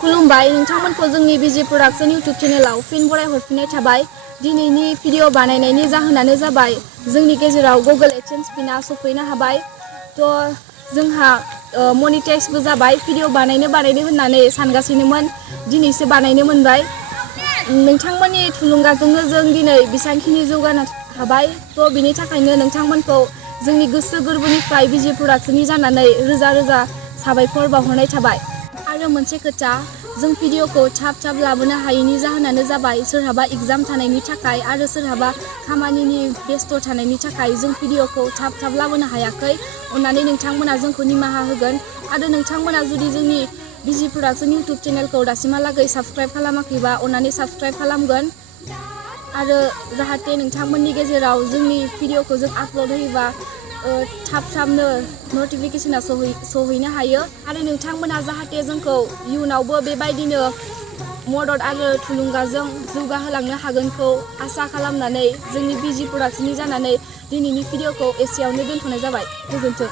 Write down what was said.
खुलुमबाय नोंथांमोनखौ जोंनि बिजि प्रडाक्शन यूट्यूब चेनेलाव फिन बराय हरफिननाय थाबाय। दिनैनि भिडिअ बानायनायनि जाहोनानो जाबाय जोंनि गेजेराव गुगल एडसेन्स पिना सफैनो हाबाय। तो जोंहा मनिटाइजबो जाबाय। भिडिअ बानायनो होननानै सानगासिनोमोन, दिनैसो बानायनो मोनबाय। नोंथांमोननि थुलुंगाजोंनो जों दिनै बेसांखिनि जौगानो हाबाय। तो बिनि थाखायनो नोंथांमोनखौ जोंनि गोसो गोरबोनिफ्राय बिजि प्रडाक्शननि जानानै रोजा रोजा साबायखर बावहरनाय थाबाय। आरो मोनसे खोथा, जों भिडिअखौ थाब लाबोनो हायैनि जाहोनानो जाबाय सोरहाबा एग्जाम थानायनि थाखाय आरो सोरहाबा खामानिनि बेस्थ थानायनि थाखाय जों भिडिअखौ थाब लाबोनो हायाखै। अन्नानै नोंथांमोना जोंखौ निमाहा होगोन। आरो नोंथांमोना जुदि जोंनि बिजि प्रडाक्शन यूट्यूब चेनेलखौ दासिमहालागै साबस्क्राइब खालामाखैबा अन्नानै साबस्क्राइब खालामगोन। आरो जाहाथे नोंथांमोननि गेजेराव जोंनि भिडिअखौ जों आपल'ड होयोबा थाबनो नटिफिकेशना सहैनो हायो। आरो नोंथांमोना जाहाथे जोंखौ इयुनावबो बेबायदिनो मदद आरो थुलुंगाजों जौगाहोलांनो हागोनखौ आसा खालामनानै जोंनि बिजि प्रडाक्शननि जानानै दिनैनि भिडिअखौ एसेयावनो दोनथ'नाय जाबाय। गोजोन्थों।